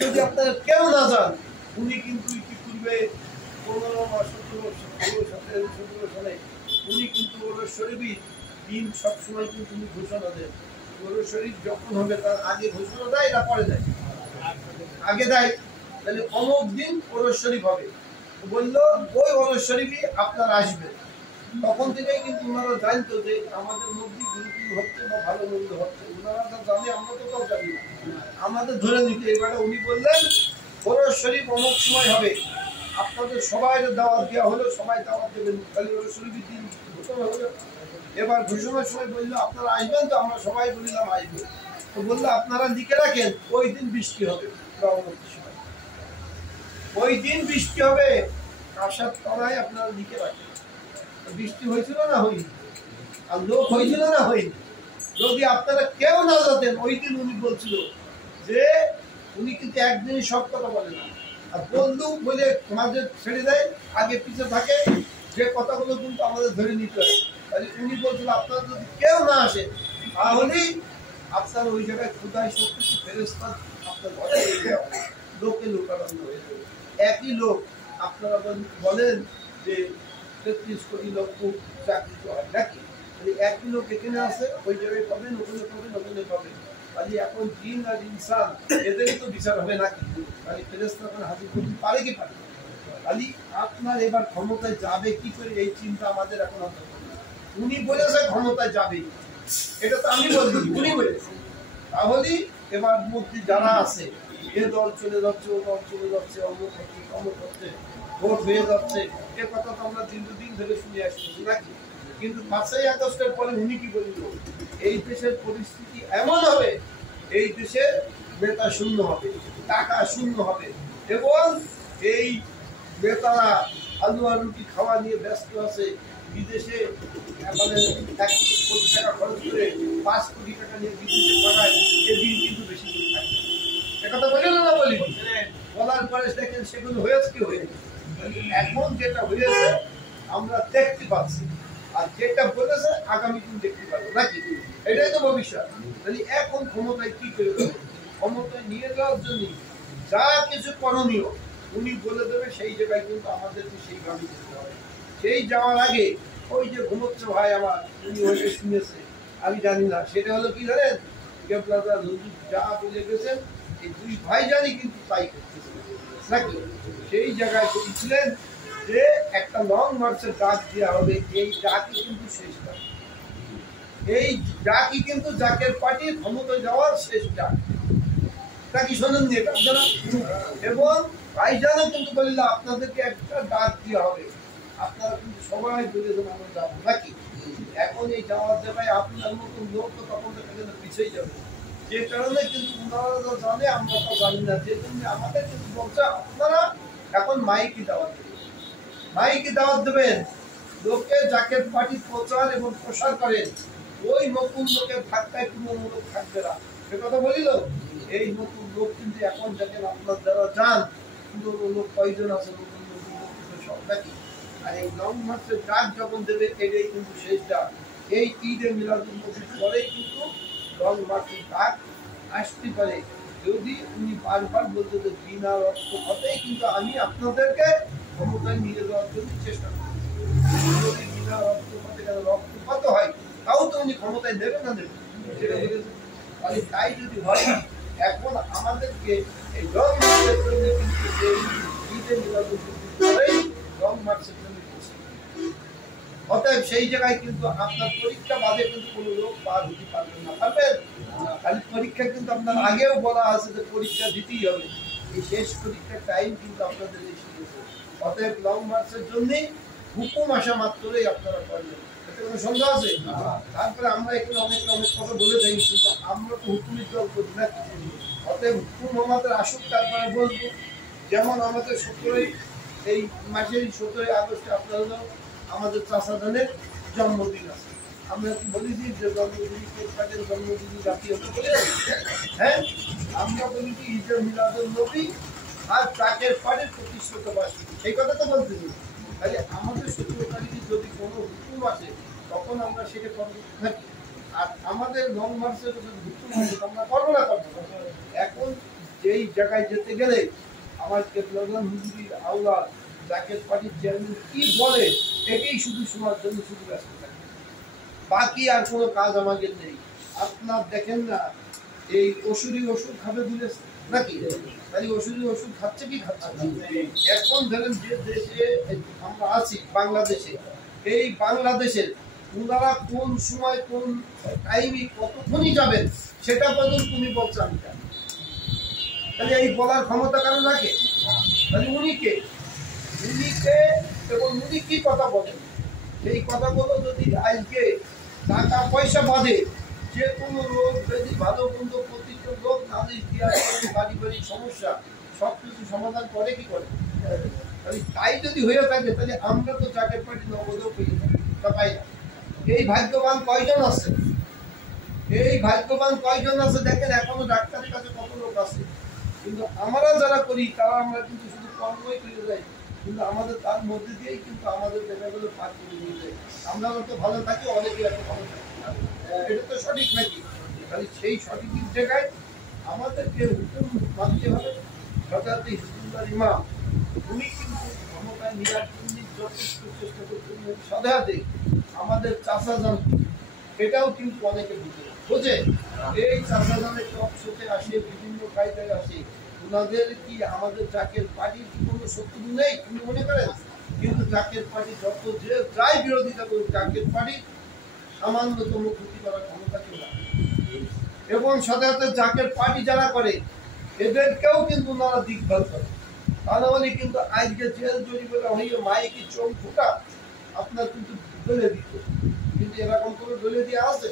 যদি আপনারা কেউ না যান, উনি কিন্তু ইতিপূর্বে 15 বা 17 সালে উনি কিন্তু ওর শরীফ দিন সবসময় কিন্তু উনি ঘোষণা দেন। ওর শরীফ যখন হবে তার আগে ঘোষণা দেয় না পরে দেয়? আগে দেয়। তাহলে অমুক দিন ওর শরীফ হবে, বললো ওই ওর শরীফই আপনারা আসবেন। তখন থেকেই কিন্তু ওনারা জানতো যে আমাদের মধ্যে গুরুকুল হচ্ছে বা ভালো মন্দ হচ্ছে, ওনারা তো জানে, আমরা তো তাও জানি না, আমাদের ধরে নিতে। এবারে উনি বললেন ওর শরীফ অমুক সময় হবে, আপনাদের সবাই দাওয়াত দেওয়া হলো, সবাই দাওয়াত দেবেন। তাহলে ওর শরীফের দিন ঘোষণা হলো। এবার ঘোষণার সময় বললো আপনারা আসবেন তো? আমরা সবাই বললাম আসবো। তো বললো আপনারা লিখে রাখেন ওই দিন বৃষ্টি হবে, ওই দিন বৃষ্টি হবে, আশার তলায় আপনারা লিখে রাখেন। বৃষ্টি হয়েছিল না হয়নি? আর লোক হয়েছিল না হয়নি? যদি আপনারা কেউ না যেতেন ওই দিন, উনি বলছিল যে উনি কিন্তু একদিনই সব কথা বলে না, আর বন্ধু বলে মাঝে ছেড়ে দেয়, আগে পিছিয়ে থাকে, যে কথাগুলো কিন্তু আমাদের ধরে নিতে হয়। তাহলে উনি বলছিল আপনারা যদি কেউ না আসে তাহলেই আপনার ওই জায়গায় ক্ষুধায় সত্যি ফেরেশতা আপনার ঘরে লোকে লোকারণ্য হয়ে যাবে। একই লোক আপনারা বলেন যে 33 কোটি লোক খুব চাকরি হয় নাকি? একই লোক এখানে আছে, ওই জায়গায় পাবেন, ওখানে পাবেন, ওখানে পাবেন। তাহলে এখন জিন আর ইনসান এদেরই তো বিচার হবে নাকি? তাহলে ফেরেশতা এখন হাজির করতে পারে কি পারে? তাহলে আপনার এবার ক্ষমতায় যাবে কি করে, এই চিন্তা আমাদের এখন আছে। উনি বলেছে ক্ষমতায় যাবে, এটা তো আমি বলিনি, উনি বলেছে। তাহলে এবার মন্ত্রী যারা আছে, এ দল চলে যাচ্ছে, ও দল চলে যাচ্ছে, অমুক হচ্ছে, অমুক হচ্ছে, ভোট হয়ে যাচ্ছে, এ কথা তো আমরা দীর্ঘদিন ধরে শুনে আসছি নাকি? কিন্তু 5ই আগস্টের পরে উনি কি বলল? এই দেশের পরিস্থিতি এমন হবে, এই দেশে নেতা শূন্য হবে, টাকা শূন্য হবে, এবং এই নেতারা আলু আর রুটি খাওয়া নিয়ে ব্যস্ত আছে। বিদেশে মানে 1 কোটি টাকা খরচ করে 5 কোটি টাকা নিয়ে বিদেশে পাঠায়, এদিন কিন্তু বেশি দিন থাকে। একথা বলি না বলি? বলার পরে দেখেন সেগুলো হয়েছে কি হয়েছে। এখন যেটা হয়েছে আমরা দেখতে পাচ্ছি, আর যেটা বলেছে আগামী দিন দেখতে পাবো নাকি? এটাই তো ভবিষ্যৎ। তাহলে এখন ক্ষমতায় কি করে ক্ষমতায় নিয়ে যাওয়ার জন্য যা কিছু করণীয় উনি বলে দেবে, সেই জায়গায় কিন্তু আমাদেরকে সেইভাবে যেতে হবে। সেই যাওয়ার আগে ওই যে ঘুমোচ্ছে ভাই আমার, উনি ওইটা শুনেছে, আমি জানি না, সেটা হলো কি জানেন? যা বলে গেছেন এই 2 ভাই জানি কিন্তু তাই করতেছে নাকি? সেই জায়গায় বলছিলেন যে একটা লং মার্চের ডাক দেওয়া হবে, এই ডাকই কিন্তু শেষ ডাক। এই ডাকই কিন্তু জাকের পার্টির ক্ষমতায় যাওয়ার শেষ ডাক। তা কি শোনেননি এটা আপনারা? এবং ভাইজানও কিন্তু বললো আপনাদেরকে একটা ডাক দেওয়া হবে, আপনারা কিন্তু সবাই বলেছেন আমরা যাবো নাকি? এখন এই যাওয়ার জায়গায় আপনার মতন লোক তো তখন কিন্তু পিছিয়ে যাবে, যে কারণে কিন্তু ওনারা জানে, আমরা তো জানি না, যে জন্য আমাদের কিন্তু বলছে আপনারা এখন মাইকি দাওয়াত দেবেন। মাইকি দাওয়াত দেবেন, লোকে জাকের পার্টি প্রচার এবং প্রসার করেন, ওই নতুন লোকের ধাক্কায় পুরনো লোক থাকবে না। সে কথা বলিল, এই নতুন লোক কিন্তু এখন দেখেন আপনার যারা যান, পুরনো লোক কয়জন আছে, নতুন নতুন লোক সব নাকি? আর এই লং মার্চের ডাক যখন দেবে, এটাই কিন্তু শেষ ডাক। এই ঈদে মিলাদুন নবীর পরেই কিন্তু লং মার্চের ডাক আসতে পারে, যদি উনি বারবার বলতে যে বিনা রক্তপাতেই কিন্তু আমি আপনাদেরকে ক্ষমতায় নিয়ে যাওয়ার জন্য চেষ্টা করি। যদি বিনা রক্তপাতে রক্তপাত হয়, তাও তো উনি ক্ষমতায় নেবে না নেবে, সেটা বলেছে। তাহলে তাই যদি হয়, এখন আমাদেরকে এই লং মার্চের জন্য কিন্তু এই ঈদে মিলাদুন নবীর পরেই লং মার্চের জন্য, অতএব সেই জায়গায় কিন্তু আপনার পরীক্ষা বাদে কিন্তু কোনো লোক পার হতে পারবেন না। পারবেন? খালি পরীক্ষা কিন্তু আপনার আগেও বলা আছে যে পরীক্ষা দিতেই হবে, এই শেষ পরীক্ষার টাইম কিন্তু আপনাদের এসে গেছে। অতএব লং মার্চের জন্যই হুকুম আসা মাত্রই আপনারা করবেন, এতে কোনো সন্দেহ আছে? তারপরে আমরা এখানে অনেক কথা বলে যাই, কিন্তু আমরা তো হুকুমের দল করি না। অতএব হুকুম আমাদের আসুক, তারপরে বলবো। যেমন আমাদের 17 এই মাসের 17 আগস্টে আপনারা আমাদের চাষাদানের জন্মদিন আছে, আমরা কি বলি যে জন্মদিন জন্মদিন জাতীয় বলে? হ্যাঁ, আমরা বলি যে ঈদে মিলাদুন নবী আর জাকের পার্টির প্রতিষ্ঠিত বার্ষিকী, সেই কথা তো বলতেছি। তাহলে আমাদের 17 তারিখে যদি কোনো হুকুম আসে তখন আমরা সেটা করবো থাকি, আর আমাদের লং মার্চের যদি হুকুম আসে আমরা করবো না করবো। এখন এই জায়গায় যেতে গেলে আমার কেবলাদান হুজুরির আওলাদ জাকের পার্টির চেয়ারম্যান কি বলে এটাই শুধু শোনার জন্য শুধু ব্যস্ত থাকে, বাকি আর কোনো কাজ আমাদের নেই। আপনার দেখেন না এই ওষুধই ওষুধ খাবে বলেছে নাকি, তাই ওষুধই ওষুধ খাচ্ছে কি খাচ্ছে না। এখন ধরেন যে দেশে আমরা আছি বাংলাদেশে, এই বাংলাদেশের ওনারা কোন সময় কোন টাইমে কতক্ষণই যাবেন সেটা পর্যন্ত তুমি বলছো আমি জানি। তাহলে এই বলার ক্ষমতা কারণ রাখে? তাহলে উনিকে এবং উনি কি কথা বলেন সেই কথাগুলো যদি আজকে টাকা পয়সা বাদে যে কোনো রোগ যদি ভালো মন্দ প্রতিটা রোগ নালিশ দিয়া পারিবারিক সমস্যা সবকিছু সমাধান করে কি করে? তাহলে তাই যদি হয়ে থাকে তাহলে আমরা তো জাকের পার্টি নগদেও পেয়ে তা পাই না। এই ভাগ্যবান কয়জন আছে? এই ভাগ্যবান কয়জন আছে দেখেন, এখনো ডাক্তারের কাছে কত লোক আছে, কিন্তু আমরা যারা করি তারা আমরা কিন্তু শুধু কর্মই করে যাই, কিন্তু আমাদের তার মধ্যে দিয়েই কিন্তু আমাদের জায়গাগুলো পার করে নিয়ে যায়। আমরা তো ভালো থাকি, অনেকে এত ভালো থাকি না, এটা তো সঠিক নাকি? তাহলে সেই সঠিক জায়গায় আমাদেরকে হুকুম মানতে হবে। হঠাৎ হিজবুল্লাহ ইমাম উনি কিন্তু ক্ষমতায় নেওয়ার জন্য যথেষ্ট চেষ্টা করছেন, সাধারণত আমাদের চাষাজান এটাও কিন্তু অনেকে বোঝে। এই চাষাজানের টক শোতে আসে, বিভিন্ন কায়দায় আসে, ওনাদের কি আমাদের জাকের পার্টির কি কোনো শত্রু নেই তুমি মনে করেন? কিন্তু জাকের পার্টি যত যে যাই বিরোধিতা করুক, জাকের পার্টি সামান্যতম ক্ষতি করার ক্ষমতা কেউ রাখে। এবং সাধারণত জাকের পার্টি যারা করে এদেরকেও কিন্তু ওনারা দিকভাল করে, তাহলে বলি কিন্তু আজকে জেল জরিমানা হয়ে মাইকি চোখ ফুটা আপনার কিন্তু দলে দিত, কিন্তু এরকম কোনো দলে দিয়ে আছে?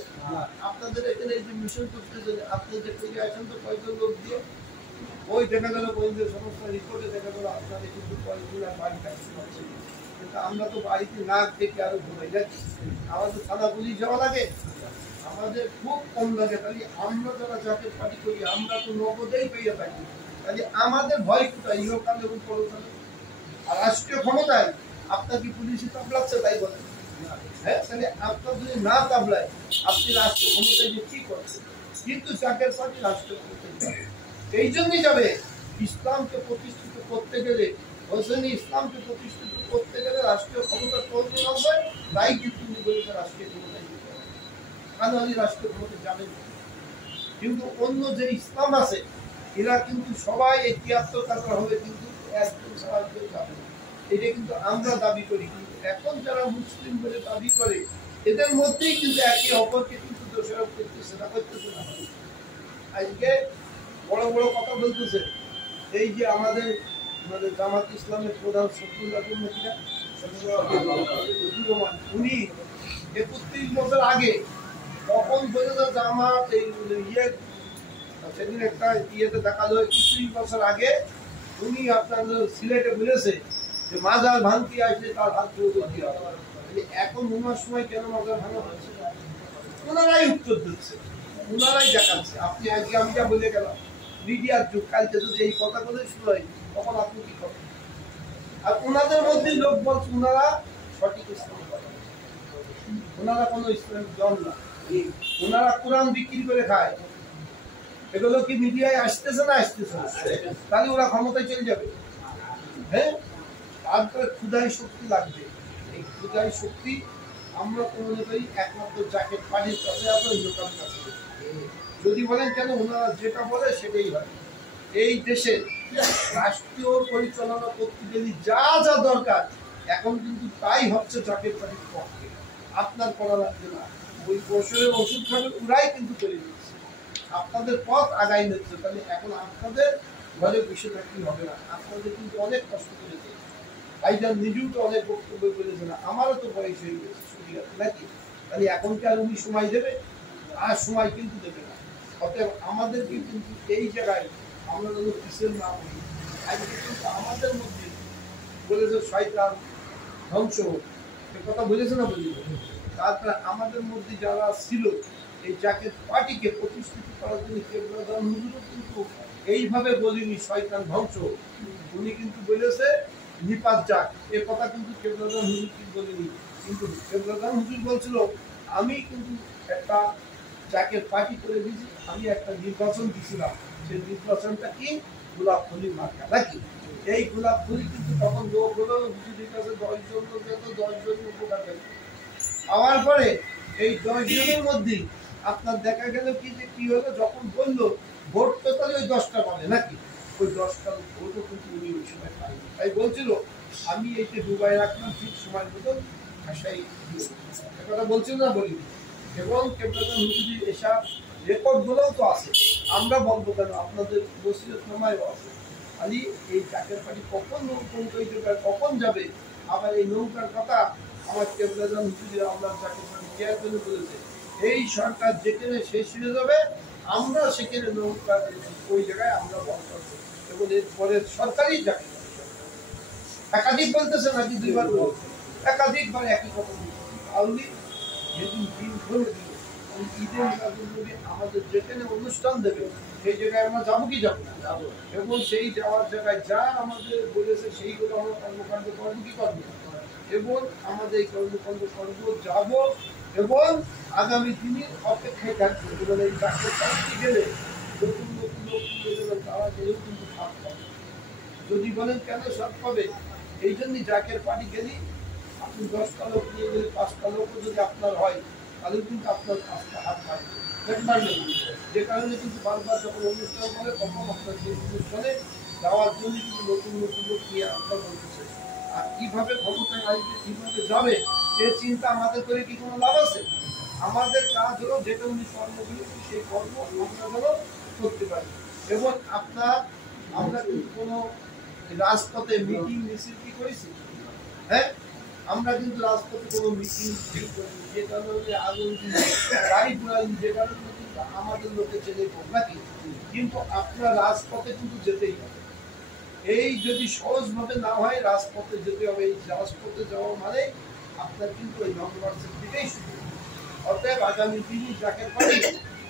আপনাদের এখানে এই যে মিশন করতে আপনি যে করে আসেন তো কয়েকজন লোক দিয়ে ওই দেখা গেল গোয়েন্দা সংস্থা রিপোর্টে দেখা গেল আপনাদের কিন্তু কয়েকজন বাড়ি কাটতে পারছে, কিন্তু আমরা তো বাড়িতে না দেখে আরো ঘুমাই যাচ্ছি। আমাদের থানা পুলিশ যাওয়া লাগে, আমাদের খুব কম লাগে। তাহলে আমরা যারা জাকের পার্টি করি আমরা তো নগদেই পেয়ে থাকি, তাহলে আমাদের ভয় কোথায় ইহকাল এবং পরকালে? আর রাষ্ট্রীয় ক্ষমতায় আপনার কি পুলিশে তাবলাচ্ছে তাই বলেন? হ্যাঁ, তাহলে আপনার যদি না তাবলায় আপনি রাষ্ট্রীয় ক্ষমতায় যে কি করছেন? কিন্তু জাকের পার্টি রাষ্ট্রীয় ক্ষমতায় যাবে, এই জন্যই যাবে। ইসলামকে প্রতিষ্ঠিত করতে গেলে, হোসেনি ইসলামকে প্রতিষ্ঠিত করতে গেলে রাষ্ট্রীয় ক্ষমতার প্রয়োজন হবে, তাই কিন্তু উনি বলেছে রাষ্ট্রীয় ক্ষমতায় যেতে হবে, কারণ উনি রাষ্ট্রীয় ক্ষমতায় যাবেন। কিন্তু অন্য যে ইসলাম আছে এরা কিন্তু সবাই এই ৭৩ টাকা হবে, কিন্তু একজন সাহায্য যাবে না, এটা কিন্তু আমরা দাবি করি। কিন্তু এখন যারা মুসলিম বলে দাবি করে এদের মধ্যেই কিন্তু একে অপরকে কিন্তু দোষারোপ করতেছে না, করতেছে না। আজকে বড় বড় কথা বলতেছে, এই যে আমাদের জামাত ইসলামের প্রধান শফিউল্লাহ উনি ৩১ বছর আগে তখন বলেছে জামাত এই ইয়ে সেদিন একটা ইয়েতে দেখালো ৩১ বছর আগে উনি আপনাদের সিলেটে বলেছে যে মাজার ভাঙতি আসলে তার হাত ধরে হবে। এখন ওনার সময় কেন মাজার ভাঙা হচ্ছে? ওনারাই উত্তর দিচ্ছে, ওনারাই দেখাচ্ছে। আপনি আজকে আমি যা বলে গেলাম মিডিয়ার যুগ, কালকে যদি এই কথাগুলো শুরু হয় তখন আপনি কি করবেন? আর ওনাদের মধ্যে লোক বলছে ওনারা সঠিক ইসলাম, ওনারা কোনো ইসলামিক দল না, ওনারা কোরআন বিক্রি করে খায়। এগুলো কি মিডিয়ায় আসতেছে না আসতেছে? তাহলে ওরা ক্ষমতায় চলে যাবে। হ্যাঁ, তারপরে ক্ষুধাই শক্তি লাগবে। এই ক্ষুধাই শক্তি আমরা তো মনে করি একমাত্র জাকের পানির কাছে আছে, লোকাল কাছে। যদি বলেন কেন, ওনারা যেটা বলে সেটাই হয়। এই দেশের রাষ্ট্রীয় পরিচালনা করতে গেলে যা যা দরকার এখন কিন্তু তাই হচ্ছে জাকের পানির পক্ষে। আপনার করা লাগবে না, ওই বছরের ওষুধ খাবে ওরাই কিন্তু করে দিচ্ছে, আপনাদের পথ আগাই নিচ্ছে। তাহলে এখন আপনাদের ঘরে বসে থাকতে হবে না, আপনাদের কিন্তু অনেক কষ্ট করেছে। ভাইজান নিজেও তো অনেক বক্তব্য বলেছে না, আমারও তো বয়স হয়ে গেছে নাকি? তাহলে এখন কি আর উনি সময় দেবে? আর সময় কিন্তু দেবে না। অতএব আমাদেরকে কিন্তু এই জায়গায় আমরা যেন পিছিয়ে না পড়ি। আজকে কিন্তু আমাদের মধ্যে বলেছে শয়তান ধ্বংস হোক, সে কথা বলেছে না বলি? তারপরে আমাদের মধ্যে যারা ছিল এই জাকের পার্টিকে প্রতিষ্ঠিত করার জন্য কেবলাদান হুজুরও কিন্তু এইভাবে বলিনি শয়তান ধ্বংস, উনি কিন্তু বলেছে নিপাত যাক। এ কথা কিন্তু কেবলাদান হুজুর কিন্তু বলিনি, কিন্তু কেবলাদান হুজুর বলছিল আমি কিন্তু একটা জাকের পার্টি করে দিয়েছি, আমি একটা নির্বাচন দিয়েছিলাম, সেই নির্বাচনটা কি গোলাপ ফুলি মার্কা নাকি? এই গোলাপ ফুলি কিন্তু তখন লোক হলো হুজুরের কাছে 10 জন লোক যেত, 10 জন উপকার পেত। পাওয়ার পরে এই 10 জনের মধ্যে আপনার দেখা গেল কি যে কি হলো, যখন বললো ভোট তো তাহলে ওই 10টা পাবে নাকি, ওই 10টার ভোটও কিন্তু উনি ওই সময় পাইনি। তাই বলছিল আমি এইটা ডুবাই রাখলাম ঠিক সময় মতো ভাষাই কথা বলছিল না বলি। এবং কেবলাদান হুজুরি এসব রেকর্ড গুলোও তো আছে, আমরা বলবো কেন, আপনাদের নসিহতনামায়ও আছে। খালি এই জাকের পার্টি কখন কখন যাবে, আবার এই নৌকার কথা আমার কেবলাদান হুজুরি আমরা জাকের পার্টি কেয়ার করে বলেছে, এই সরকার যেখানে শেষ হয়ে যাবে আমরা সেখানে নৌকা ওই জায়গায় আমরা বন্ধ করবো। এবং এর পরে সরকারই জাকের একাধিক বলতেছে নাকি দুইবার বলছে, একাধিকবার একই কথা বলছে। যেদিন দিন ধরে দিল ঈদের মিলাদুন্নবী আমাদের যেখানে অনুষ্ঠান দেবে সেই জায়গায় আমরা যাবো কি যাবো না, এবং সেই যাওয়ার জায়গায় যা আমাদের বলেছে সেইগুলো আমরা কর্মকাণ্ড করবো কি করবো, এবং আমাদের এই কর্মকাণ্ড করবো যাবো, এবং আগামী দিনের অপেক্ষায় থাকবো। এবং এই চাকরি চাকরি গেলে নতুন নতুন লোক তুলে দেবেন, তারা গেলেও কিন্তু ভাব পাবে। যদি বলেন কেন সব পাবে, এই জন্যই জাকের পার্টি গেলি আপনি 10টা লোক নিয়ে গেলে 5টা লোকও যদি আপনার হয় তাহলে কিন্তু আপনার 5টা হাত পাবে, দেখবার নেই। যে কারণে কিন্তু বারবার যখন অনুষ্ঠান করে তখন আপনার সেই অনুষ্ঠানে যাওয়ার জন্য কিন্তু নতুন নতুন লোক নিয়ে আপনার বলতেছে। আর কিভাবে ক্ষমতায় আসবে, কিভাবে যাবে, এ চিন্তা আমাদের করে কি কোনো লাভ আছে? আমাদের কাজ হলো যেটা উনি কর্মগুলো সেই কর্ম আমরা যেন করতে পারি। এবং আমরা কিন্তু কোনো রাজপথে মিটিং মিছিল কি করেছি? হ্যাঁ, আমরা কিন্তু রাজপথে কোনো মিটিং করি, যে কারণে আগুন গাড়ি পুরাই, যে কারণে কিন্তু আমাদের লোকে চেনে কম নাকি, কিন্তু আপনার রাজপথে কিন্তু যেতেই হবে। এই যদি সহজভাবে না হয় রাজপথে যেতে হবে। এই রাজপথে যাওয়া মানে আপনার কিন্তু ওই নববর্ষের দিকেই শুরু। অতএব আগামী দিনই জাকের পার্টি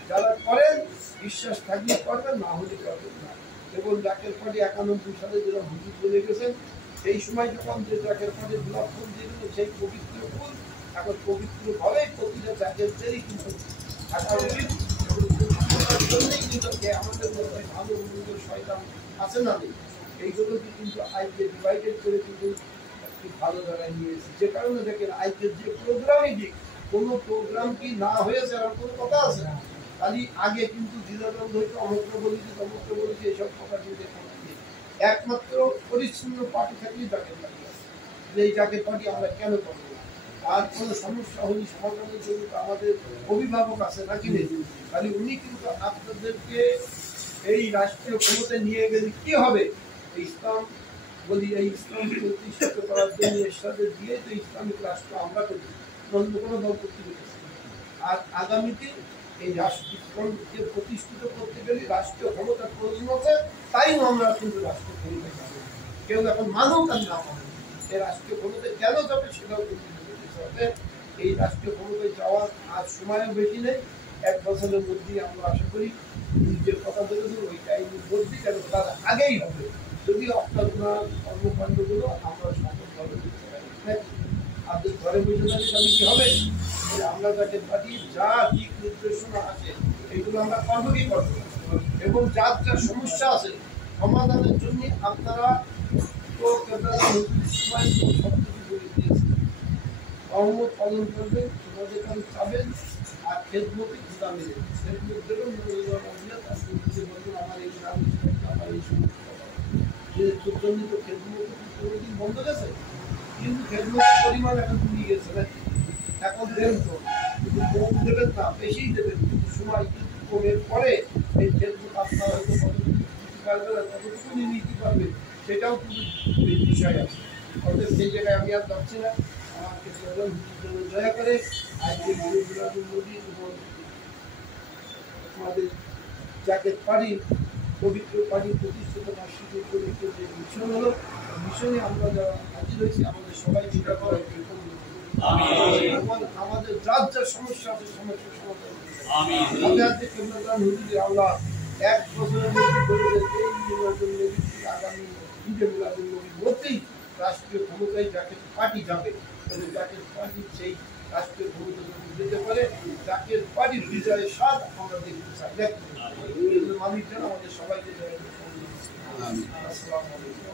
যারা করেন বিশ্বাস থাকলে করবেন, না হলে করবেন না। এবং জাকের পার্টি 91 সালে যারা হুজুর বলে গেছেন, সেই সময় যখন যে জাকের পার্টি গোলাপ ফুল দিয়ে দিল সেই পবিত্র ফুল এখন পবিত্র ভাবে প্রতিটা জাকের চেরি কিন্তু থাকা উচিত। আমাদের মধ্যে ভালো মন্দ শয়তান আছে না নেই, এইগুলোকে কিন্তু আজকে ডিভাইডেড করে কিন্তু একটি ভালো জায়গায় নিয়ে এসেছে। যে কারণে দেখেন আজকের যে প্রোগ্রামই দিক, কোনো প্রোগ্রাম কি না হয়েছে আর কোনো কথা আছে না। খালি আগে কিন্তু দ্বিধাদ্বন্দ্ব হইতো, অমুকটা বলেছি তমুকটা বলেছি, এসব কথা কিন্তু একমাত্র পরিচ্ছন্ন পার্টি থাকলেই জাকের পার্টি আছে। এই জাকের পার্টি আমরা কেন করবো? আর কোনো সমস্যা হলে সমাধানের জন্য আমাদের অভিভাবক আছে নাকি নেই? খালি উনি কিন্তু আপনাদেরকে এই রাষ্ট্রীয় ক্ষমতায় নিয়ে গেলে কি হবে, ইসলাম বলি এই ইসলাম প্রতিষ্ঠিত করার জন্য এরশাদের দিয়ে তো ইসলামিক রাষ্ট্র আমরা করি, অন্য কোনো দল করতে পেরেছি। আর আগামীতে এই রাষ্ট্র ইসলামকে প্রতিষ্ঠিত করতে গেলে রাষ্ট্রীয় ক্ষমতার প্রয়োজন আছে, তাই আমরা কিন্তু রাষ্ট্রীয় ক্ষমতা যাবো। কেউ এখন মানুক আর না মানুক, এই রাষ্ট্রীয় ক্ষমতায় কেন যাবে সেটাও কিন্তু হবে। এই রাষ্ট্রীয় ক্ষমতায় যাওয়ার আর সময়ও বেশি নেই, 1 বছরের মধ্যেই আমরা আশা করি নিজের কথা বলে দেবো ওই টাইমের মধ্যেই, কেন তার আগেই হবে যদি আপনার কর্মকাণ্ডগুলো আমরা সফলভাবে করতে পারি। আপনাদের ঘরে বসে থাকি তাহলে কি হবে? আমরা যাকে পারি যা দিক নির্দেশনা আছে এইগুলো আমরা করবো কি করবো, এবং যার যা সমস্যা আছে সমাধানের জন্য আপনারা তো সব কিছু বলে দিয়েছেন। কর্মত পালন করবেন, তোমাদের কাজ চাবেন, আর খেদমতে ঘুরা মিলে খেদমত দেবেন। আমার এই গ্রাম আমার এই সমস্যা জন্য তো খেদমত কোনোদিন বন্ধ গেছে, কিন্তু খেদমতের পরিমাণ এখন কমিয়ে গেছে নাকি? এখন দেন তো, কিন্তু কম দেবেন না, বেশিই দেবেন, কিন্তু সময় কিন্তু কমের পরে এই খেদমত আপনার হয়তো কতটুকু দিতে পারবে না, কতটুকু নিয়ে নিতে পারবে সেটাও কিন্তু বিষয় আছে। অর্থাৎ সেই জায়গায় আমি আর যাচ্ছি না। আমাকে দয়া করে আজকে নদী এবং আমাদের জাকের পাড়ি পবিত্র পাড়ি প্রতিষ্ঠিত বার্ষিকী উপলক্ষে যে মিশন হলো, মিশনে আমরা যারা হাজির হয়েছি আমাদের সবাই চিন্তা করা আমাদের যার যা সমস্যা আছে সমস্যার সমাধান হুজুরি আল্লাহ 1 বছরের মধ্যে বলেছেন এই নির্বাচন আগামী ঈদে মিলাদুন নবীর মধ্যেই রাষ্ট্রীয় ক্ষমতায় জাকের পার্টি যাবে। জাকের পার্টি সেই রাষ্ট্রীয় ভূমিকা যেতে পারে, জাতীয় পার্টির বিজয়ের স্বাদ আমরা দেখতে চাই। মালিক যেন আমাদের সবাইকে আসসালামু আলাইকুম।